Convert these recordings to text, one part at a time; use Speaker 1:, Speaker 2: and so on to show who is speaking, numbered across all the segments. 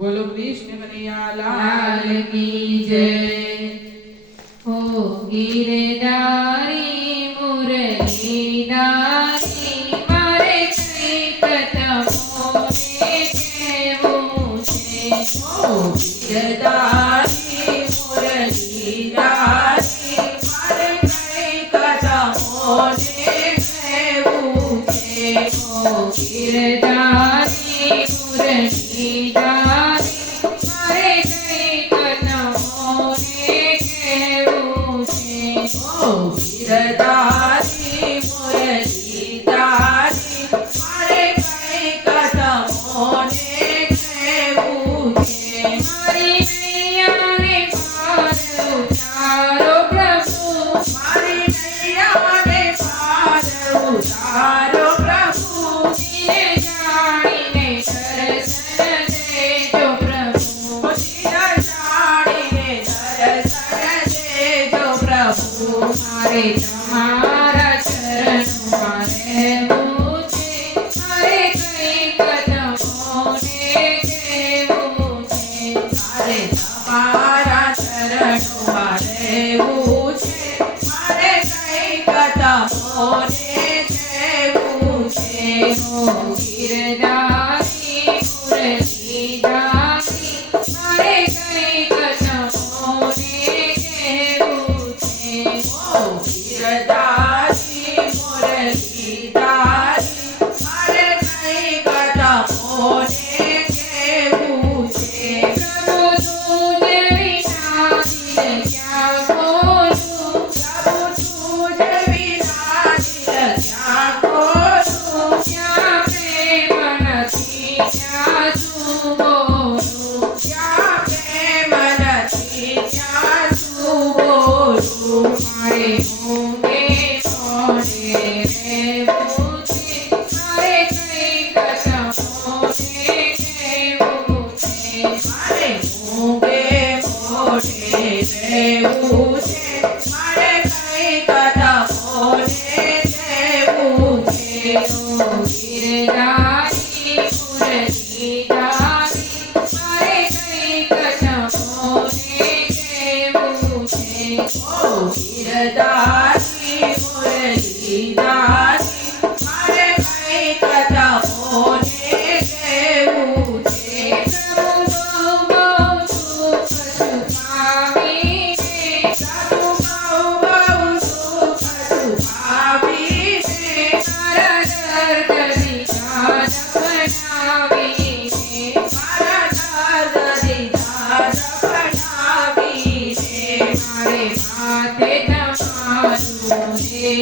Speaker 1: બોલો કૃષ્ણ કનૈયા
Speaker 2: લાલ કી જય. હો ગિરનારી મુરલીદારી મારે કઈ
Speaker 1: કથા મોને કહેવું છે.
Speaker 2: હો ગિરનારી મારે તમારા ચરણો મારે
Speaker 1: Bye. Yes. Oh,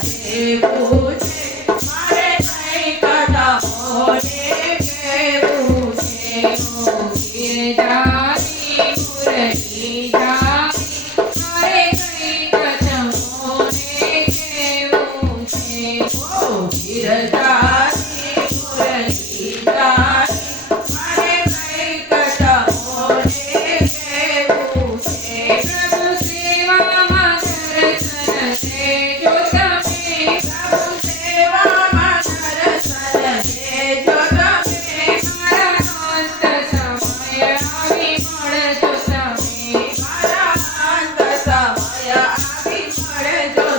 Speaker 2: Chegou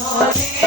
Speaker 1: morning.